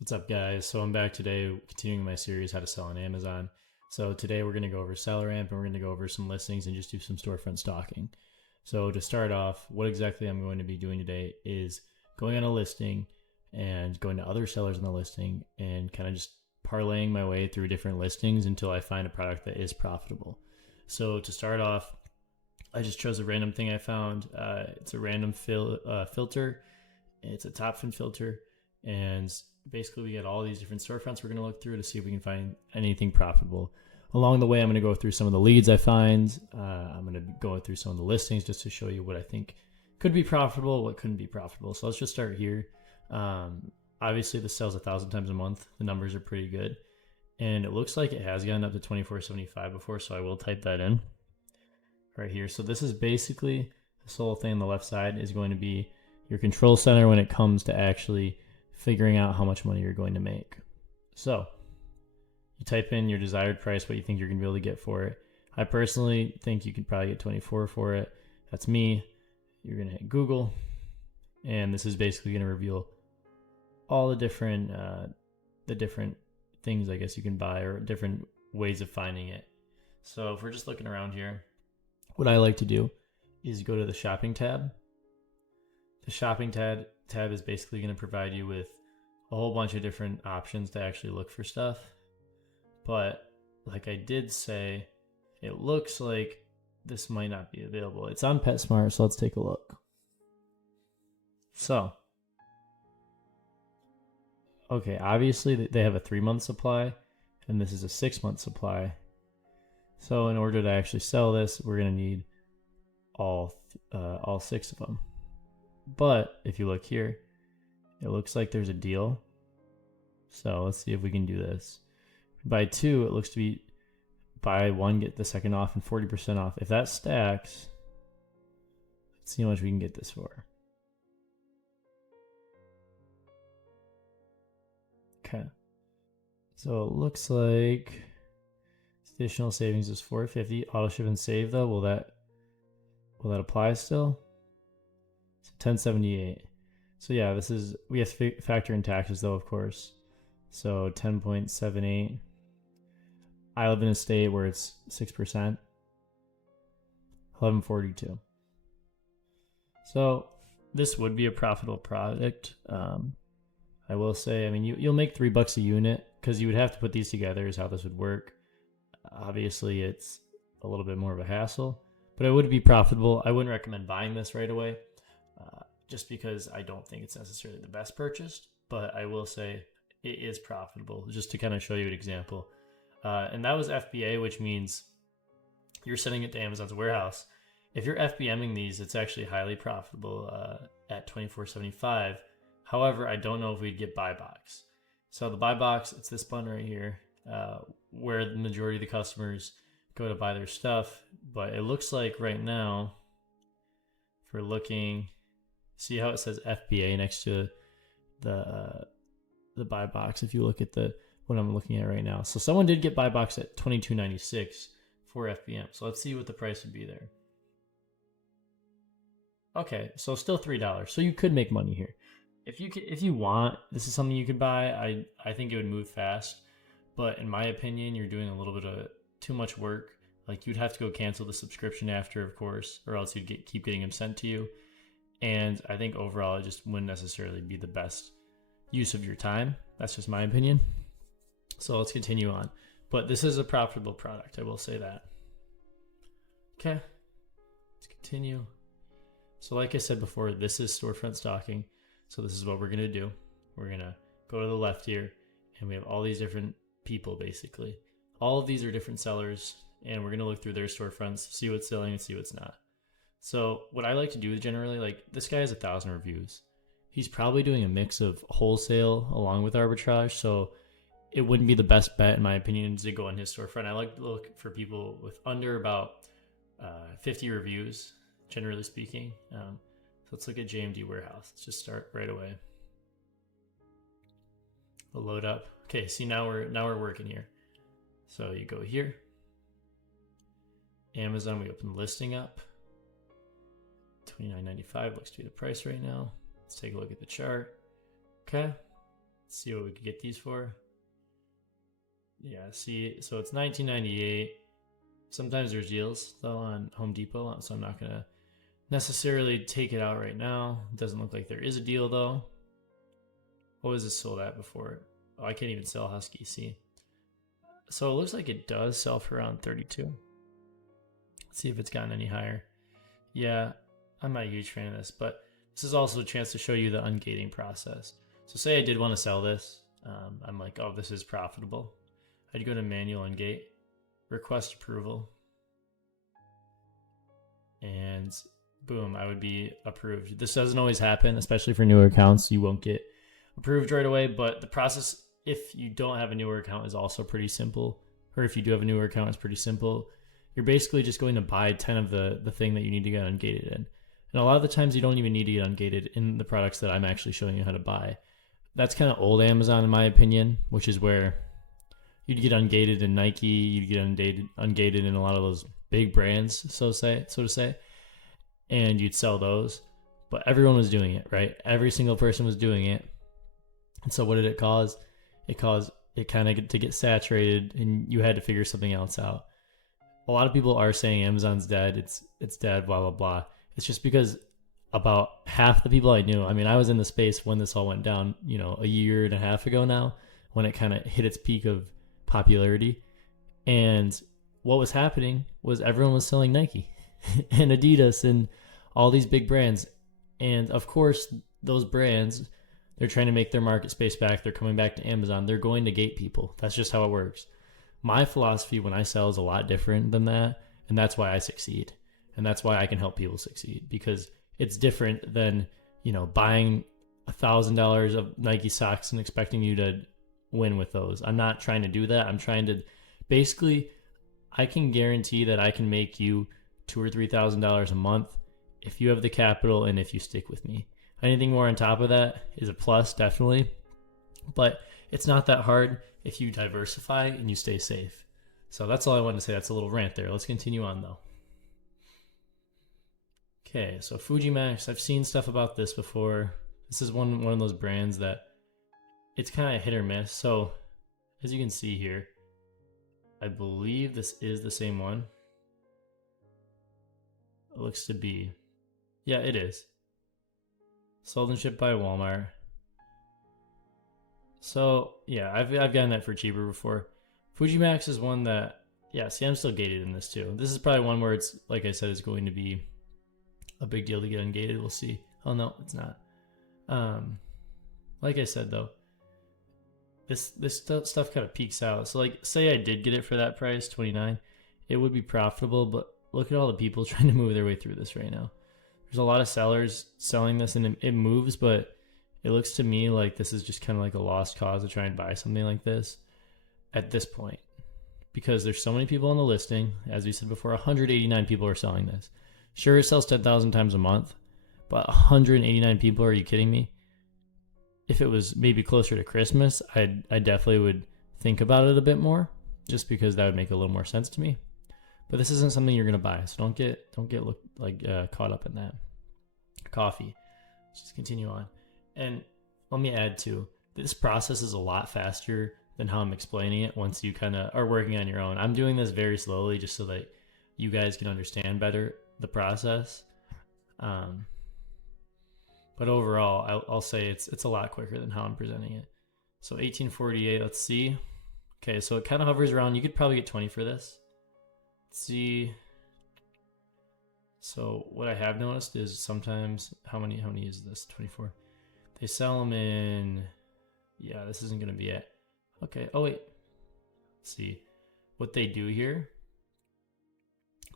What's up, guys? So I'm back today continuing my series, How to Sell on Amazon. So today we're going to go over Seller Amp and we're going to go over some listings and just do some storefront stalking. So to start off, what exactly I'm going to be doing today is going on a listing and going to other sellers on the listing and kind of just parlaying my way through different listings until I find a product that is profitable. So to start off, I just chose a random thing I found. It's a random filter. It's a top fin filter. And basically, we get all these different storefronts we're going to look through to see if we can find anything profitable. Along the way, I'm going to go through some of the leads I find. I'm going to go through some of the listings just to show you what I think could be profitable, what couldn't be profitable. So let's just start here. Obviously, this sells 1,000 times a month. The numbers are pretty good. And it looks like it has gone up to 24.75 before, so I will type that in right here. So this is basically, this whole thing on the left side is going to be your control center when it comes to actually figuring out how much money you're going to make. So you type in your desired price, what you think you're going to be able to get for it. I personally think you could probably get 24 for it. That's me. You're going to hit Google, and this is basically going to reveal all the different things I guess you can buy or different ways of finding it. So if we're just looking around here, what I like to do is go to the shopping tab. The shopping tab is basically going to provide you with a whole bunch of different options to actually look for stuff. But like I did say, it looks like this might not be available. It's on PetSmart, so let's take a look. So, okay, obviously they have a 3-month supply, and this is a 6-month supply. So in order to actually sell this, we're going to need all 6 of them. But if you look here, it looks like there's a deal. So let's see if we can do this. Buy 2, it looks to be buy 1, get the second off and 40% off. If that stacks, let's see how much we can get this for. Okay. So it looks like additional savings is $450. Auto ship and save though, will that apply still? It's $10.78. So yeah, this is, we have to factor in taxes though, of course. So 10.78. I live in a state where it's 6%. 1142. So this would be a profitable product. I will say, I mean, you'll make $3 a unit because you would have to put these together is how this would work. Obviously, it's a little bit more of a hassle, but it would be profitable. I wouldn't recommend buying this right away just because I don't think it's necessarily the best purchase, but I will say it is profitable just to kind of show you an example. And that was FBA, which means you're sending it to Amazon's warehouse. If you're FBMing these, it's actually highly profitable at $24.75. However, I don't know if we'd get buy box. So the buy box, it's this button right here where the majority of the customers go to buy their stuff. But it looks like right now, if we're looking, see how it says FBA next to the buy box if you look at what I'm looking at right now. So someone did get buy box at $22.96 for FBM. So let's see what the price would be there. Okay, so still $3. So you could make money here. If you want, this is something you could buy. I think it would move fast, but in my opinion, you're doing a little bit of too much work. Like you'd have to go cancel the subscription after, of course, or else you'd keep getting them sent to you. And I think overall, it just wouldn't necessarily be the best use of your time. That's just my opinion. So let's continue on. But this is a profitable product, I will say that. Okay, let's continue. So like I said before, this is storefront stalking. So this is what we're going to do. We're going to go to the left here, and we have all these different people, basically. All of these are different sellers, and we're going to look through their storefronts, see what's selling and see what's not. So what I like to do is generally, like, this guy has 1,000 reviews. He's probably doing a mix of wholesale along with arbitrage, so it wouldn't be the best bet, in my opinion, to go on his storefront. I like to look for people with under about 50 reviews, generally speaking. So let's look at JMD Warehouse. Let's just start right away. We'll load up. Okay, see now we're working here. So you go here. Amazon, we open the listing up. $29.95 looks to be the price right now. Let's take a look at the chart. Okay. Let's see what we could get these for. Yeah, see, so it's $19.98. Sometimes there's deals though on Home Depot, so I'm not gonna necessarily take it out right now. It doesn't look like there is a deal though. What was this sold at before? Oh, I can't even sell Husky, see. So it looks like it does sell for around 32. Let's see if it's gotten any higher. Yeah, I'm not a huge fan of this, but this is also a chance to show you the ungating process. So say I did want to sell this. I'm like, oh, this is profitable. I'd go to manual ungate, request approval, and boom, I would be approved. This doesn't always happen, especially for newer accounts. You won't get approved right away, but the process, if you don't have a newer account, is also pretty simple. Or if you do have a newer account, it's pretty simple. You're basically just going to buy 10 of the thing that you need to get ungated in. And a lot of the times you don't even need to get ungated in the products that I'm actually showing you how to buy. That's kind of old Amazon in my opinion, which is where you'd get ungated in Nike, you'd get ungated in a lot of those big brands, so to say, and you'd sell those. But everyone was doing it, right? Every single person was doing it. And so what did it cause? It caused it kind of to get saturated, and you had to figure something else out. A lot of people are saying Amazon's dead, it's dead, blah, blah, blah. It's just because about half the people I knew, I mean, I was in the space when this all went down, a year and a half ago now, when it kind of hit its peak of popularity. And what was happening was everyone was selling Nike and Adidas and all these big brands. And of course, those brands, they're trying to make their market space back. They're coming back to Amazon. They're going to gate people. That's just how it works. My philosophy when I sell is a lot different than that. And that's why I succeed. And that's why I can help people succeed, because it's different than, buying $1,000 of Nike socks and expecting you to win with those. I'm not trying to do that. I'm trying to basically, I can guarantee that I can make you $2,000 or $3,000 a month if you have the capital and if you stick with me. Anything more on top of that is a plus, definitely. But it's not that hard if you diversify and you stay safe. So that's all I wanted to say. That's a little rant there. Let's continue on though. Okay, so Fujimax, I've seen stuff about this before. This is one of those brands that it's kind of hit or miss. So as you can see here, I believe this is the same one. It looks to be. Yeah, it is. Sold and shipped by Walmart. So yeah, I've gotten that for cheaper before. Fujimax is one that, yeah, see, I'm still gated in this too. This is probably one where it's, like I said, is going to be a big deal to get ungated. We'll see. Oh no, it's not. Like I said though, this stuff kind of peaks out. So like, say I did get it for that price, $29, it would be profitable. But look at all the people trying to move their way through this right now. There's a lot of sellers selling this, and it moves, but it looks to me like this is just kind of like a lost cause to try and buy something like this at this point, because there's so many people on the listing. As we said before, 189 people are selling this. Sure, it sells 10,000 times a month, but 189 people, are you kidding me? If it was maybe closer to Christmas, I definitely would think about it a bit more, just because that would make a little more sense to me. But this isn't something you're gonna buy, so don't get caught up in that. Coffee. Let's just continue on. And let me add too, this process is a lot faster than how I'm explaining it once you kind of are working on your own. I'm doing this very slowly just so that you guys can understand better the process. But overall, I'll say it's a lot quicker than how I'm presenting it. So 1848, let's see. Okay, so it kind of hovers around. You could probably get 20 for this. Let's see. So what I have noticed is sometimes, how many is this? 24. They sell them in, yeah, this isn't going to be it. Okay, oh wait. Let's see. What they do here,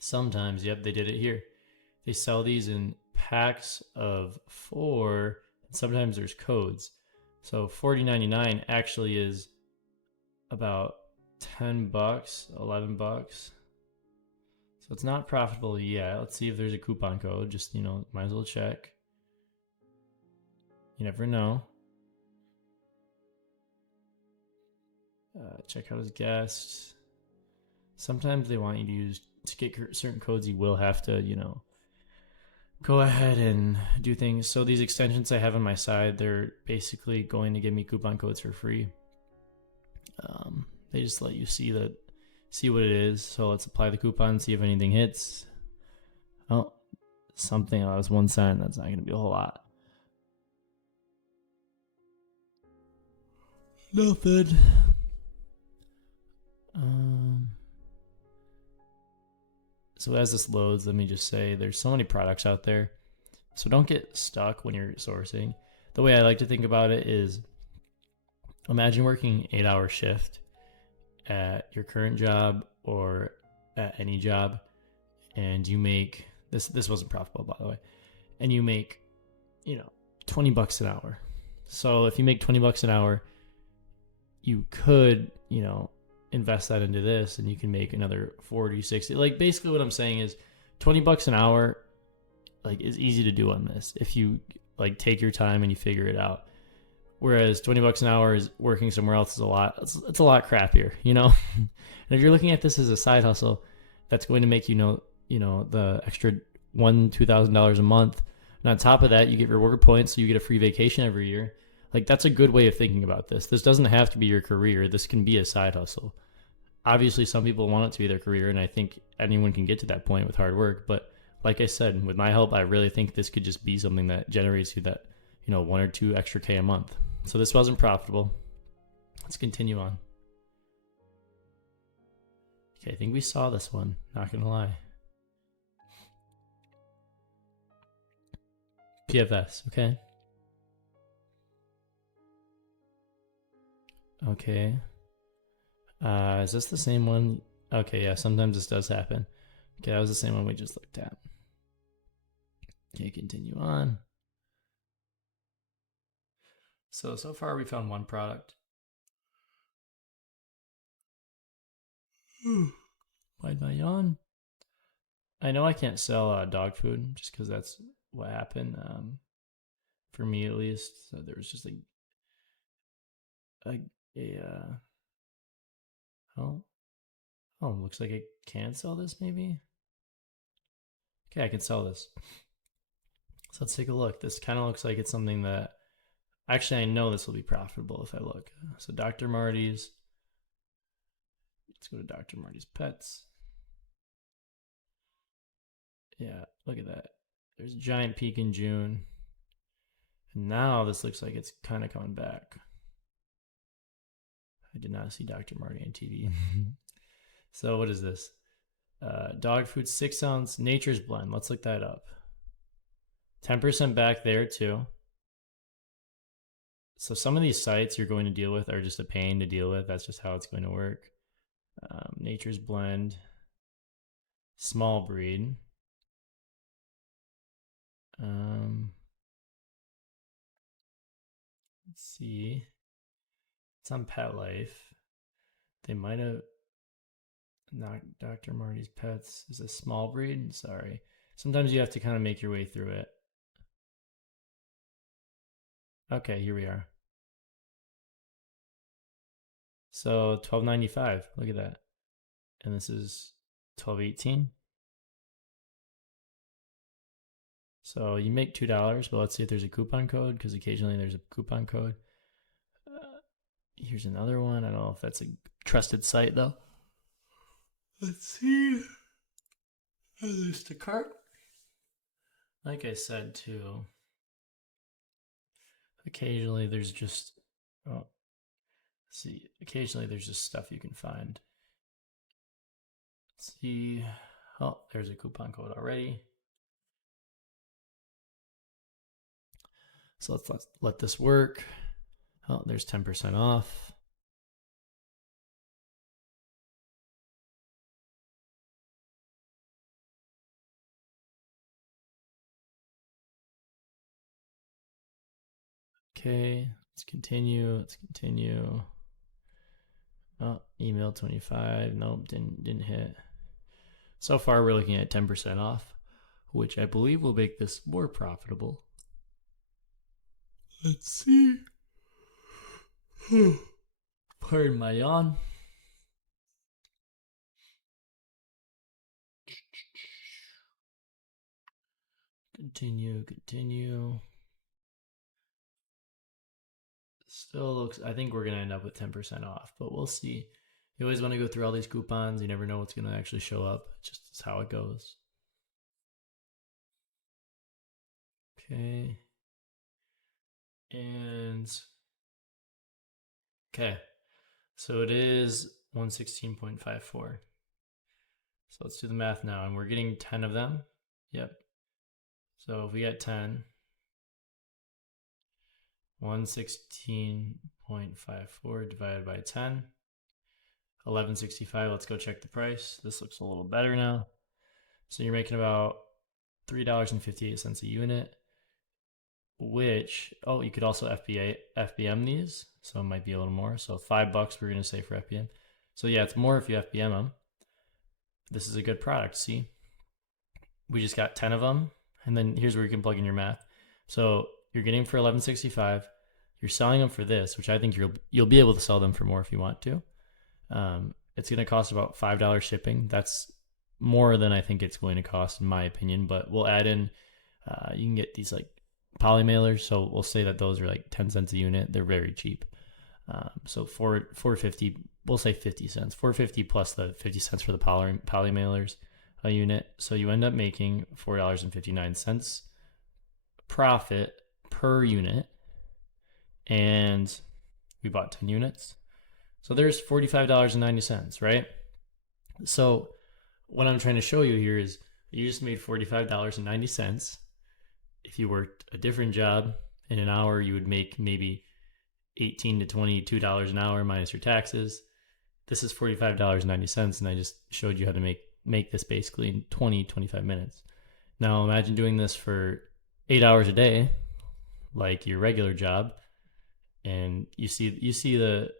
sometimes, yep, they did it here. They sell these in packs of 4, and sometimes there's codes. So $40.99 actually is about $10, $11. So it's not profitable yet. Let's see if there's a coupon code. Just, might as well check. You never know. Check out his guests. Sometimes they want you to get certain codes. You will have to, go ahead and do things. So these extensions I have on my side, they're basically going to give me coupon codes for free. They just let you see what it is. So let's apply the coupon, see if anything hits. Oh, something. Oh, that was 1 cent. That's not going to be a whole lot. Nothing. So as this loads, let me just say there's so many products out there. So don't get stuck when you're sourcing. The way I like to think about it is imagine working 8-hour shift at your current job or at any job, and you make this wasn't profitable, by the way, and you make 20 bucks an hour. So if you make 20 bucks an hour, you could invest that into this and you can make another 40, 60. Like basically what I'm saying is 20 bucks an hour is easy to do on this if you take your time and you figure it out. Whereas 20 bucks an hour is working somewhere else is a lot. It's a lot crappier, And if you're looking at this as a side hustle, that's going to make the extra $2,000 a month. And on top of that, you get reward points, so you get a free vacation every year. That's a good way of thinking about this. This doesn't have to be your career. This can be a side hustle. Obviously, some people want it to be their career, and I think anyone can get to that point with hard work. But like I said, with my help, I really think this could just be something that generates you that 1 or 2 extra K a month. So this wasn't profitable. Let's continue on. Okay, I think we saw this one. Not gonna lie. PFS. Okay. Okay. Is this the same one? Okay, yeah, sometimes this does happen. Okay, that was the same one we just looked at. Okay, continue on. So far we found one product. Why'd my yawn? I know I can't sell dog food just because that's what happened. For me at least. So there was just looks like I can sell this maybe. Okay, I can sell this. So let's take a look. This kind of looks like it's something that actually I know this will be profitable if I look. So Dr. Marty's. Let's go to Dr. Marty's Pets. Yeah, look at that. There's a giant peak in June. And now this looks like it's kind of coming back. I did not see Dr. Marty on TV. So what is this? Dog food 6 ounce Nature's Blend. Let's look that up. 10% back there too. So some of these sites you're going to deal with are just a pain to deal with. That's just how it's going to work. Nature's Blend. Small breed. Let's see. It's on Pet Life. They might have not. Dr. Marty's Pets is a small breed. Sorry. Sometimes you have to kind of make your way through it. Okay, here we are. So $12.95. Look at that. And this is $12.18. So you make $2, but let's see if there's a coupon code, because occasionally there's a coupon code. Here's another one. I don't know if that's a trusted site though. Let's see. There's the cart. Like I said too, occasionally there's just occasionally there's just stuff you can find. Let's see. Oh, there's a coupon code already. So let's let this work. Oh, there's 10% off. Okay, let's continue. Oh, email 25. Nope, didn't hit. So far, we're looking at 10% off, which I believe will make this more profitable. Let's see. Pardon my yawn. Continue. Still looks, I think we're going to end up with 10% off, but we'll see. You always want to go through all these coupons. You never know what's going to actually show up. It just is how it goes. Okay. And okay. So it is 116.54. So let's do the math now. And we're getting 10 of them. Yep. So if we get 10, 116.54 divided by 10, 1165. Let's go check the price. This looks a little better now. So you're making about $3.58 a unit, which, oh, you could also FBM these. So it might be a little more. So $5 we're going to say for FBM. So yeah, it's more if you FBM them. This is a good product. See, we just got 10 of them. And then here's where you can plug in your math. So you're getting for $11.65. You're selling them for this, which I think you'll be able to sell them for more if you want to. It's going to cost about $5 shipping. That's more than I think it's going to cost, in my opinion. But we'll add in. You can get these like poly mailers. So we'll say that those are like 10 cents a unit. They're very cheap. So $4.50. We'll say 50 cents. $4.50 plus the 50 cents for the poly mailers a unit. So you end up making $4.59 profit per unit. And we bought 10 units. So there's $45.90, right? So what I'm trying to show you here is you just made $45.90. If you worked a different job in an hour, you would make maybe $18 to $22 an hour minus your taxes. This is $45.90, and I just showed you how to make this basically in 25 minutes. Now imagine doing this for 8 hours a day, like your regular job, and you see the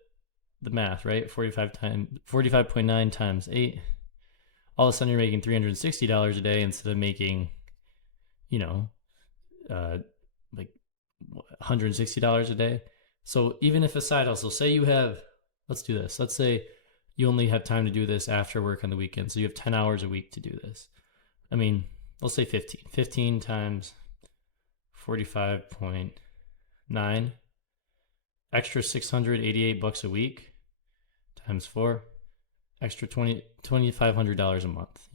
math, right? 45.9 times 8. All of a sudden you're making $360 a day instead of making, like $160 a day. So even if a side hustle, say you have, let's do this. Let's say you only have time to do this after work on the weekend. So you have 10 hours a week to do this. I mean, let's say 15. 15 times 45.9, extra $688 a week times 4, extra $2,500 a month,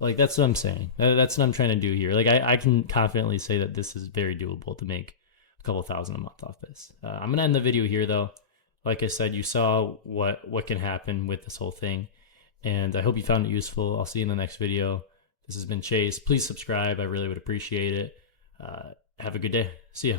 Like that's what I'm saying. That's what I'm trying to do here. Like I can confidently say that this is very doable to make a couple thousand a month off this. I'm going to end the video here though. Like I said, you saw what can happen with this whole thing. And I hope you found it useful. I'll see you in the next video. This has been Chase. Please subscribe. I really would appreciate it. Have a good day. See ya.